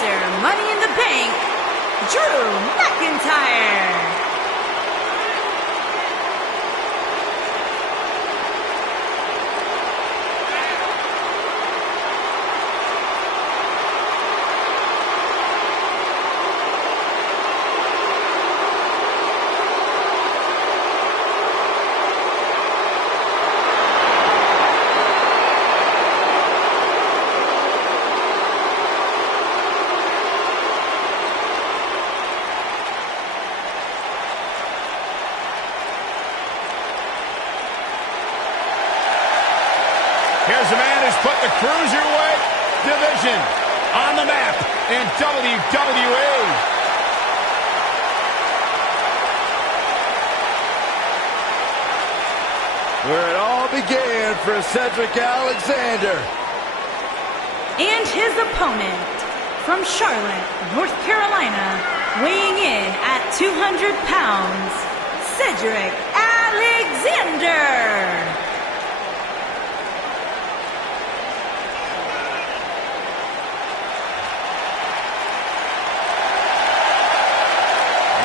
Mr. Money in the Bank, Drew McIntyre. Here's a man who's put the Cruiserweight division on the map in WWE. Where it all began for Cedric Alexander. And his opponent, from Charlotte, North Carolina, weighing in at 200 pounds, Cedric Alexander.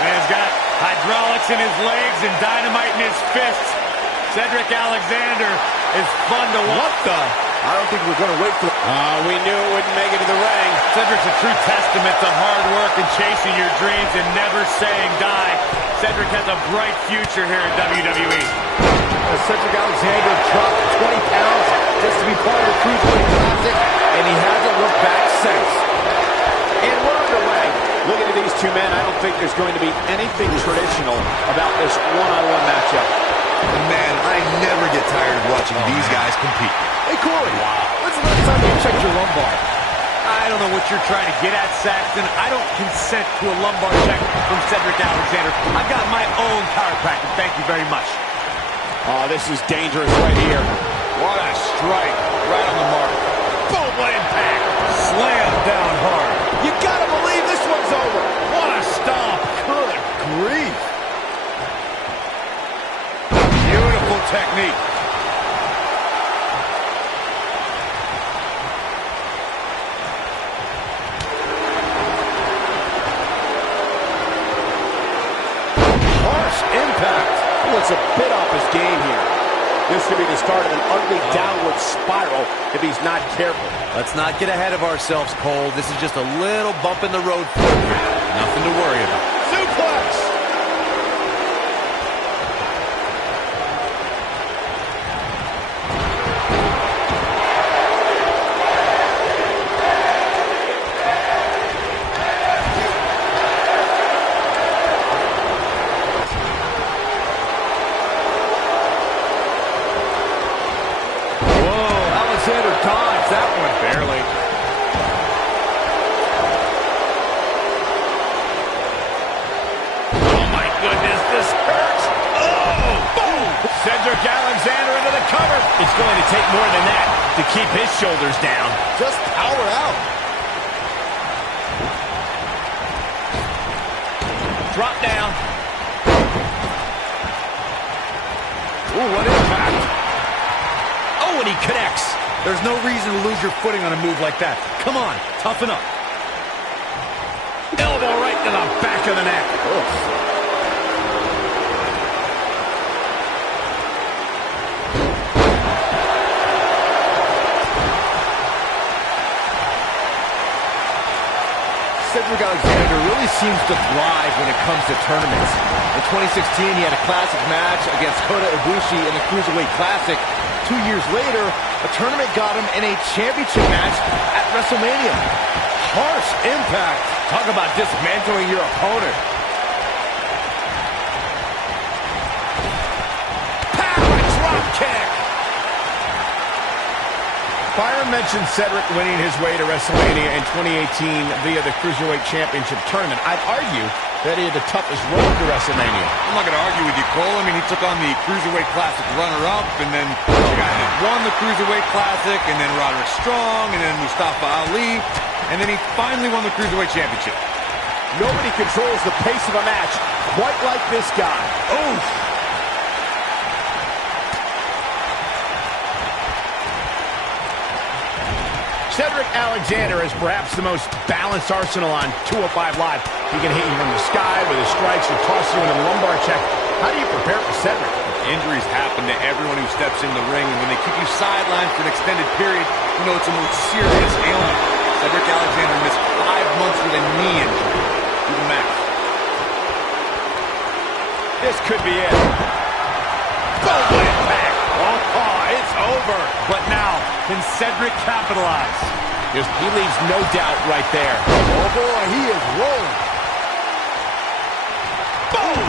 Man's got hydraulics in his legs and dynamite in his fists. Cedric Alexander is fun to watch. What the? I don't think we're going to wait for... We knew it wouldn't make it to the ring. Cedric's a true testament to hard work and chasing your dreams and never saying die. Cedric has a bright future here in WWE. Cedric Alexander dropped 20 pounds just to be part of the Cruiserweight Classic, and he hasn't looked back since. And we're underway. Looking at these two men, I don't think there's going to be anything traditional about this one-on-one matchup. Man, I never get tired of watching these guys compete. Hey, Corey, when's the last time you checked your lumbar? I don't know what you're trying to get at, Saxton. I don't consent to a lumbar check from Cedric Alexander. I've got my own chiropractor. Thank you very much. Oh, this is dangerous right here. What a strike. Right on the mark. Boom, what impact. Slam down hard. You gotta believe this one's over. What a stomp. Good grief. Beautiful technique. Harsh impact. He looks a bit off his game here. This could be the start of an ugly downward spiral if he's not careful. Let's not get ahead of ourselves, Cole. This is just a little bump in the road for him. Nothing to worry about. Suplex. Alexander dodged that one. Barely. Oh, my goodness, this hurts. Oh, boom. Cedric Alexander into the cover. It's going to take more than that to keep his shoulders down. Just power out. Drop down. Ooh, what impact. Oh, and he connects. There's no reason to lose your footing on a move like that. Come on, toughen up. Elbow right to the back of the neck. Cedric Alexander really seems to thrive when it comes to tournaments. In 2016, he had a classic match against Kota Ibushi in the Cruiserweight Classic. 2 years later, a tournament got him in a championship match at WrestleMania. Harsh impact. Talk about dismantling your opponent. Power drop kick. Byron mentioned Cedric winning his way to WrestleMania in 2018 via the Cruiserweight Championship Tournament. I'd argue that he had the toughest road to WrestleMania. I'm not going to argue with you, Cole. I mean, he took on the Cruiserweight Classic runner-up, and then the guy that won the Cruiserweight Classic, and then Roderick Strong, and then Mustafa Ali, and then he finally won the Cruiserweight Championship. Nobody controls the pace of a match quite like this guy. Oof. Cedric Alexander is perhaps the most balanced arsenal on 205 Live. He can hit you from the sky with his strikes or toss you in a lumbar check. How do you prepare for Cedric? Injuries happen to everyone who steps in the ring, and when they keep you sidelined for an extended period, you know it's a more serious ailment. Cedric Alexander missed 5 months with a knee injury. Do the math. This could be it. Boom, what impact. Oh, it's over. But now, can Cedric capitalize? He leaves no doubt right there. Oh, boy, he is rolling. Boom!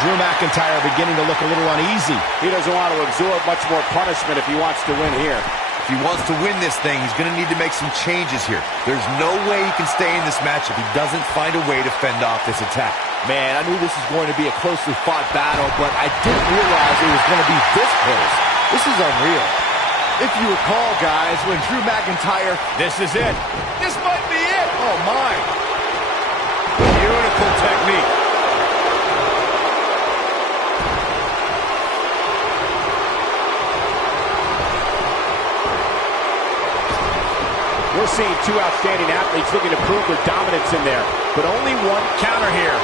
Drew McIntyre beginning to look a little uneasy. He doesn't want to absorb much more punishment if he wants to win here. If he wants to win this thing, he's going to need to make some changes here. There's no way he can stay in this match if he doesn't find a way to fend off this attack. Man, I knew this was going to be a closely fought battle, but I didn't realize it was going to be this close. This is unreal. If you recall, guys, when Drew McIntyre... This is it. This might be it. Oh, my. Beautiful technique. We're seeing two outstanding athletes looking to prove their dominance in there, but only one Counter here.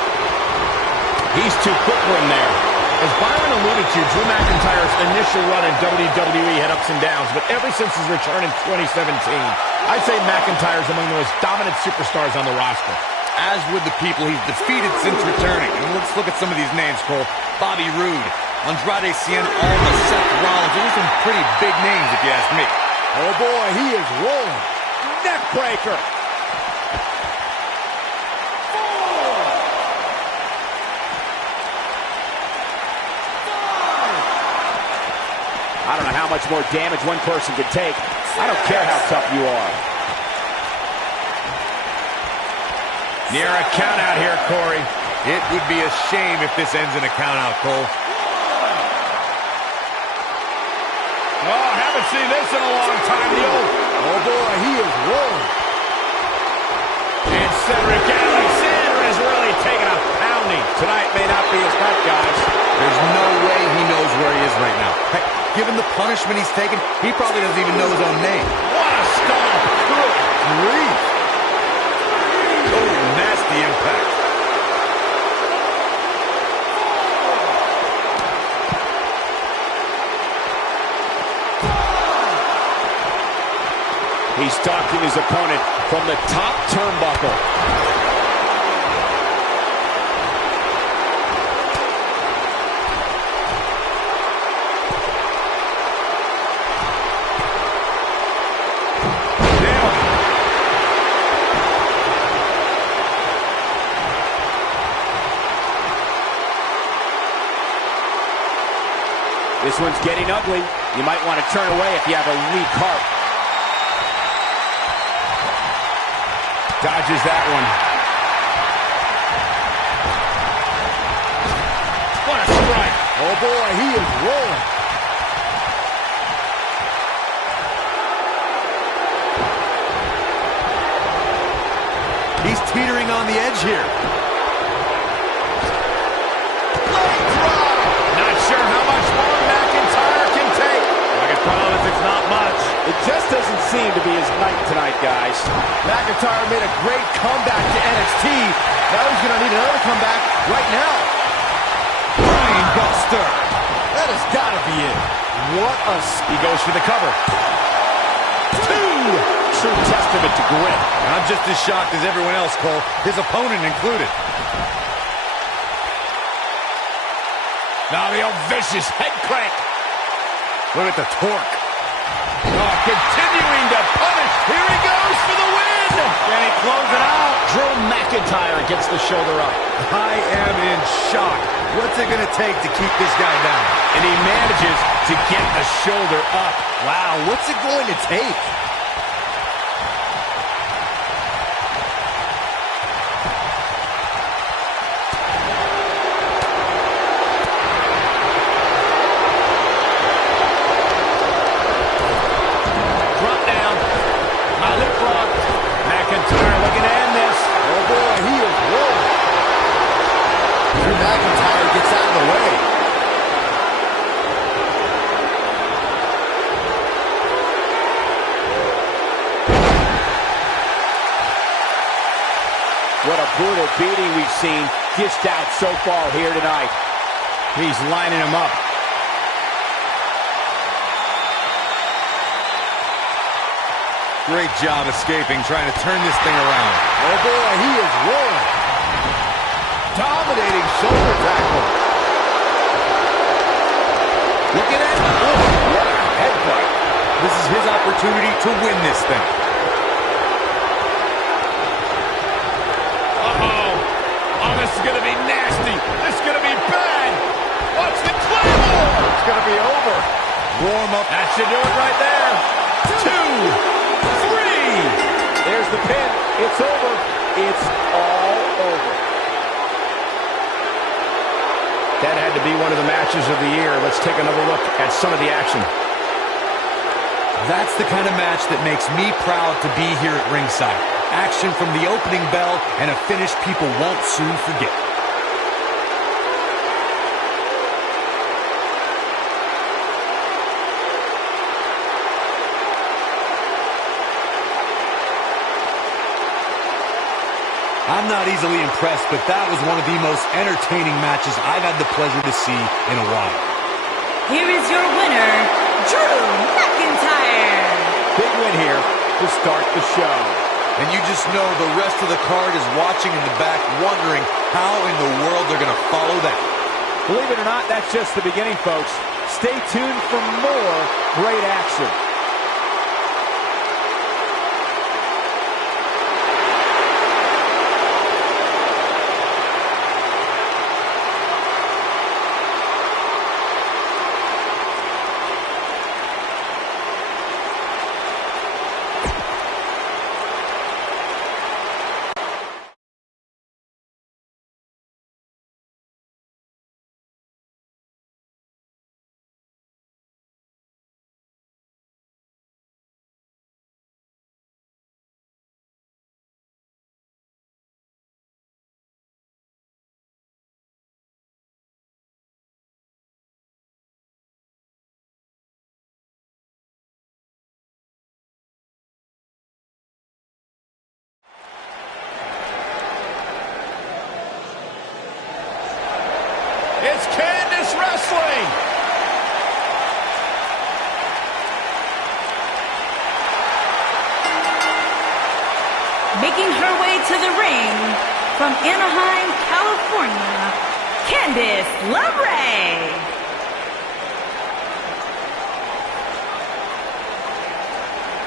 He's too quick for him there. As Byron alluded to, Drew McIntyre's initial run in WWE had ups and downs, but ever since his return in 2017, I'd say McIntyre's among the most dominant superstars on the roster. As with the people he's defeated since returning. And let's look at some of these names, Cole. Bobby Roode, Andrade Cien Almas, Seth Rollins. Those are some pretty big names, if you ask me. Oh, boy, he is rolling. neck breaker. I don't know how much more damage one person can take. I don't care how tough you are. Near a count out here, Corey. It would be a shame if this ends in a count out, Cole. Oh, haven't seen this in a long time. Oh boy, he is rolling. And Cedric Alexander is really taking a pounding. Tonight may not be his night, guys. There's no way he knows where he is right now. Heck, given the punishment he's taken, he probably doesn't even know his own name. What a stomp. Good grief. Oh, nasty impact. He's stalking his opponent from the top turnbuckle. This one's getting ugly. You might want to turn away if you have a weak heart. Dodges that one. What a strike. Oh boy, he is rolling. He's teetering on the edge here. Not sure how much more McIntyre can take. I can promise it's not much. It just doesn't seem to be his night tonight, guys. McIntyre made a great comeback to NXT. Now he's going to need another comeback right now. Brain Buster. That has got to be it. What a... He goes for the cover. True testament to grit. I'm just as shocked as everyone else, Cole, his opponent included. Now the old vicious head crank. Look at the torque. Oh, continuing to punish. Here he goes for the win. Can he close it out? Drew McIntyre gets the shoulder up. I am in shock. What's it going to take to keep this guy down? And he manages to get the shoulder up. Wow, what's it going to take? McIntyre looking to end this. Oh boy, he is rolling. Drew McIntyre gets out of the way. brutal beating we've seen dished out so far here tonight. He's lining him up. Great job escaping, trying to turn this thing around. Oh boy, he is rolling. Dominating shoulder tackle. Looking at him. Oh, what a headbutt. This is his opportunity to win this thing. Uh-oh. Oh, this is going to be nasty. This is going to be bad. Watch the Claymore. It's going to be over. Warm up. That should do it right there. 2, 3. There's the pin. It's over. It's all over. That had to be one of the matches of the year. Let's take another look at some of the action. That's the kind of match that makes me proud to be here at ringside. Action from the opening bell and a finish people won't soon forget. I'm not easily impressed, but that was one of the most entertaining matches I've had the pleasure to see in a while. Here is your winner, Drew McIntyre. Big win here to start the show. And you just know the rest of the card is watching in the back, wondering how in the world they're going to follow that. Believe it or not, that's just the beginning, folks. Stay tuned for more great action. It's Candice wrestling. Making her way to the ring from Anaheim, California, Candice LeRae.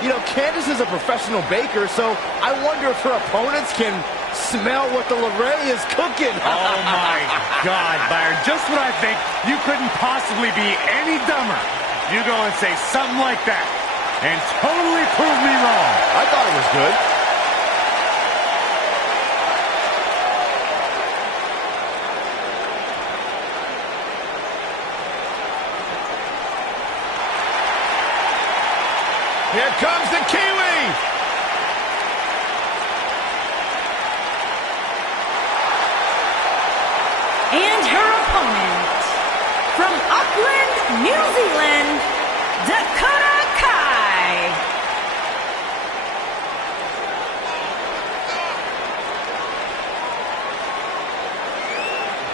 You know, Candice is a professional baker, so I wonder if her opponents can smell what the LeRae is cooking. Oh, my God, Byron. Just when I think you couldn't possibly be any dumber, you go and say something like that and totally prove me wrong. I thought it was good. Here comes the Kiwi. And her opponent, from Auckland, New Zealand, Dakota Kai.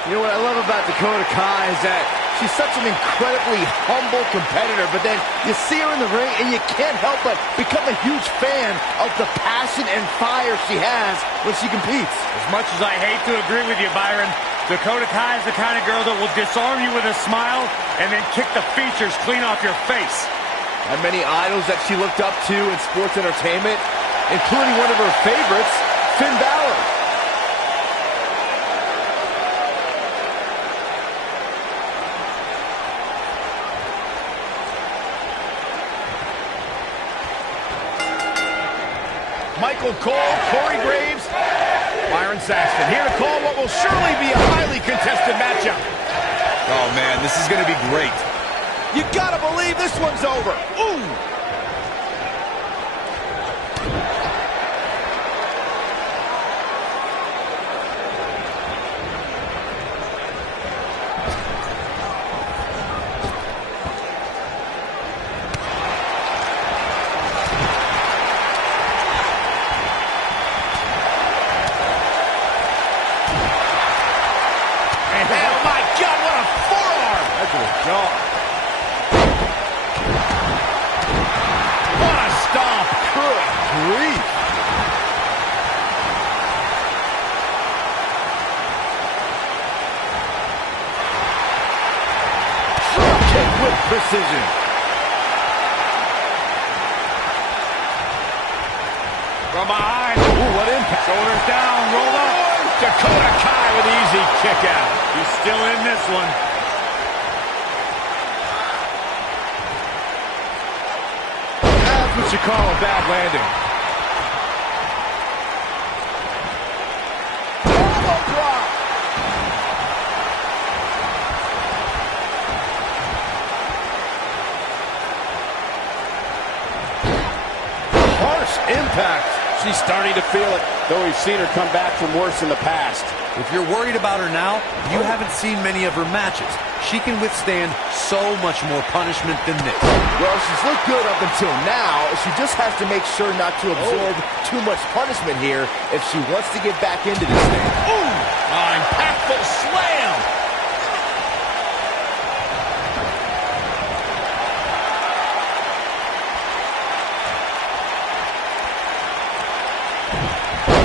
You know what I love about Dakota Kai is that she's such an incredibly humble competitor, but then you see her in the ring and you can't help but become a huge fan of the passion and fire she has when she competes. As much as I hate to agree with you, Byron, Dakota Kai is the kind of girl that will disarm you with a smile and then kick the features clean off your face. Had many idols that she looked up to in sports entertainment, including one of her favorites, Finn Balor. Michael Cole, Corey Graves, Byron Saxton. Here to call what will surely be a highly contested matchup. Oh, man, this is going to be great. You gotta believe this one's over. Ooh! decision. From behind. Ooh, what impact. Shoulders down, roll up. Dakota Kai with easy kick out. He's still in this one. That's what you call a bad landing. Elbow drop. Harsh impact. She's starting to feel it, though we've seen her come back from worse in the past. If you're worried about her now, you haven't seen many of her matches. She can withstand so much more punishment than this. Well, she's looked good up until now. She just has to make sure not to absorb too much punishment here if she wants to get back into this thing. Ooh, impactful slam.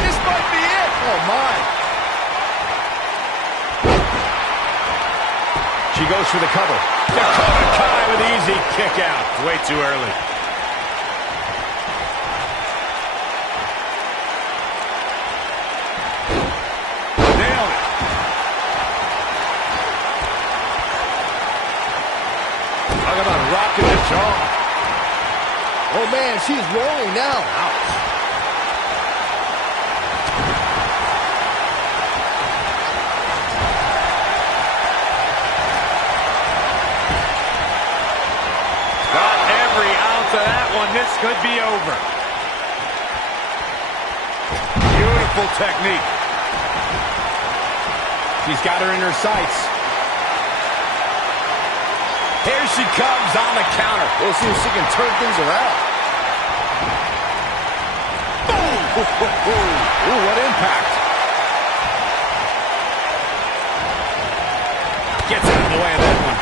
This might be it. Oh, my. She goes for the cover. Dakota Kai with easy kick out. Way too early. Nailed it. Talk about rocking the jaw. Oh, man, she's rolling now. Ouch. Got every ounce of that one. This could be over. Beautiful technique. She's got her in her sights. Here she comes on the counter. We'll see if she can turn things around. Boom! Ooh, what impact. Gets out of the way of that one.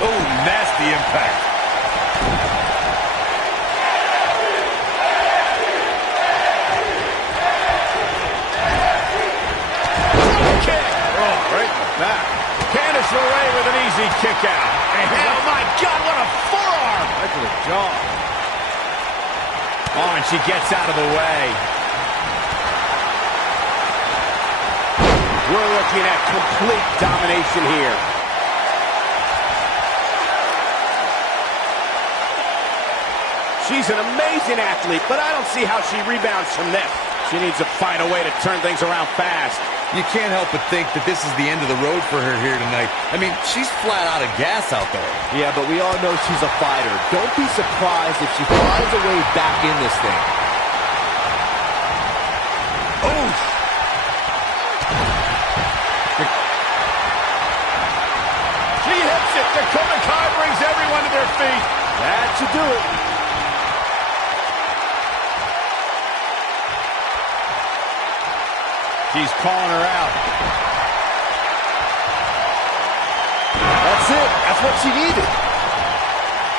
Oh, nasty impact. Kick. Oh, right in the back. Candice LeRae with an easy kick out. And oh my God, what a forearm. Right to the jaw. Oh, and she gets out of the way. We're looking at complete domination here. She's an amazing athlete, but I don't see how she rebounds from this. She needs to find a way to turn things around fast. You can't help but think that this is the end of the road for her here tonight. I mean, she's flat out of gas out there. Yeah, but we all know she's a fighter. Don't be surprised if she finds a way back in this thing. Oof! She hits it. Dakota Kai brings everyone to their feet. That should do it. She's calling her out. That's it. That's what she needed.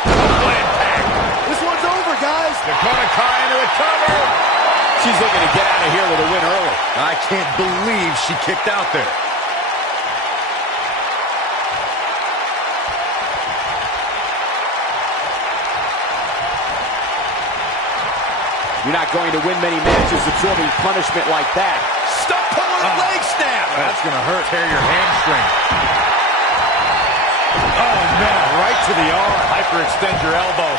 What impact. This one's over, guys. Dakota Kai into the cover. She's looking to get out of here with a win early. I can't believe she kicked out there. You're not going to win many matches absorbing punishment like that. Stop pulling leg snap. That's going to hurt. Tear your hamstring. Oh, no. Right to the arm. Hyperextend your elbow.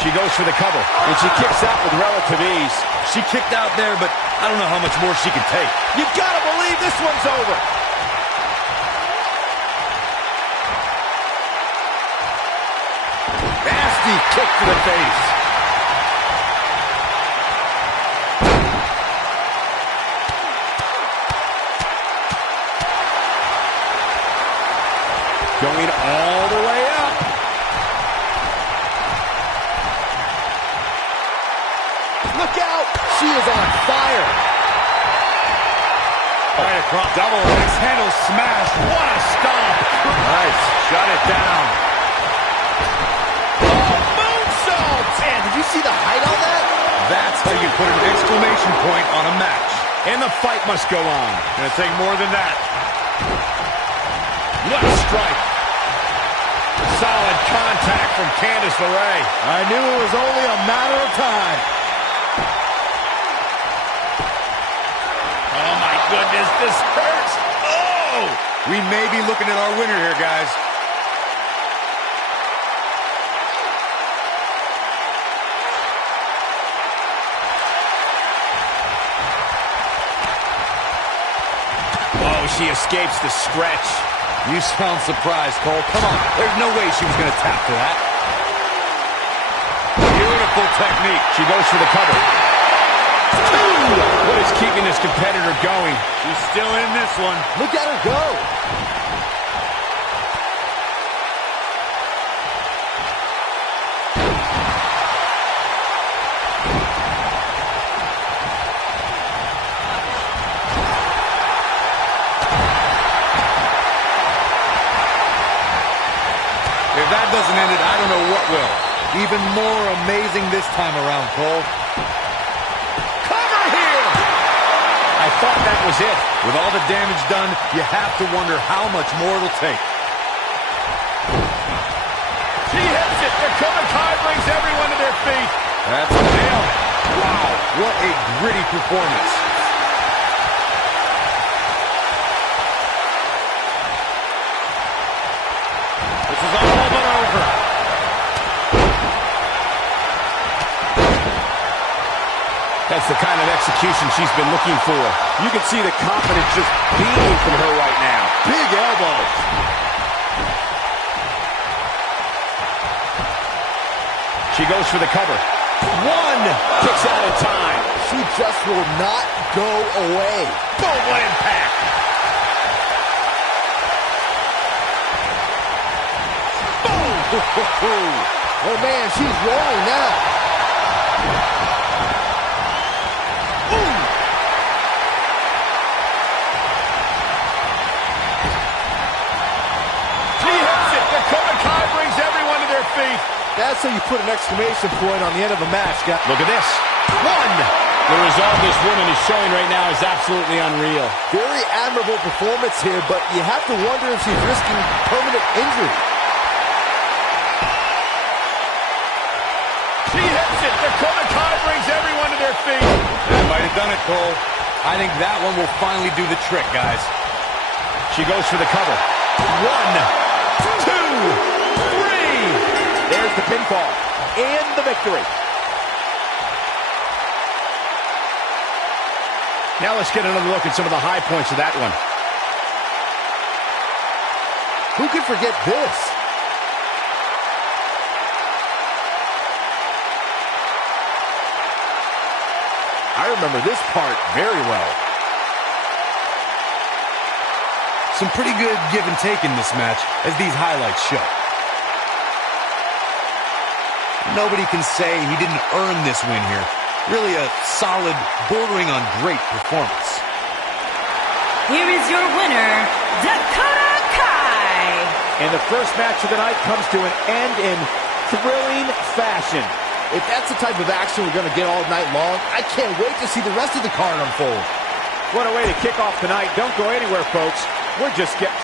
She goes for the cover, and she kicks out with relative ease. She kicked out there, but I don't know how much more she can take. You gotta believe this one's over. Nasty kick to the face. Going all the way up. Look out. She is on fire. Right across. Double axe handle smash. What a stomp. Nice. Shut it down. Oh, Did you see the height on that? That's how you put an exclamation point on a match. And the fight must go on. Gonna take more than that. Left strike. Solid contact from Candice LeRae. I knew it was only a matter of time. Oh, my goodness, this hurts. Oh! We may be looking at our winner here, guys. Oh, she escapes the stretch. You sound surprised, Cole. Come on. There's no way she was going to tap for that. Beautiful technique. She goes for the cover. What is keeping this competitor going? She's still in this one. Look at her go. If that doesn't end it, I don't know what will. Even more amazing this time around, Cole. Cover here! I thought that was it. With all the damage done, you have to wonder how much more it'll take. She hits it. The Cobra Kai brings everyone to their feet. That's a nail. Wow, what a gritty performance. This is all but over. That's the kind of execution she's been looking for. You can see the confidence just beaming from her right now. Big elbow. She goes for the cover. One! Kicks out in time. She just will not go away. Boom, what impact! Oh, man, she's rolling now. She hits it. The Cobra Kai brings everyone to their feet. That's how you put an exclamation point on the end of a match, guys. Look at this. One! The resolve this woman is showing right now is absolutely unreal. Very admirable performance here, but you have to wonder if she's risking permanent injury. She hits it. The Cobra Kai brings everyone to their feet. That might have done it, Cole. I think that one will finally do the trick, guys. She goes for the cover. One, two, three. There's the pinfall and the victory. Now let's get another look at some of the high points of that one. Who can forget this? I remember this part very well. Some pretty good give and take in this match, as these highlights show. Nobody can say he didn't earn this win here. Really a solid, bordering on great performance. Here is your winner, Dakota Kai. And the first match of the night comes to an end in thrilling fashion. If that's the type of action we're going to get all night long, I can't wait to see the rest of the card unfold. What a way to kick off tonight. Don't go anywhere, folks. We're just getting...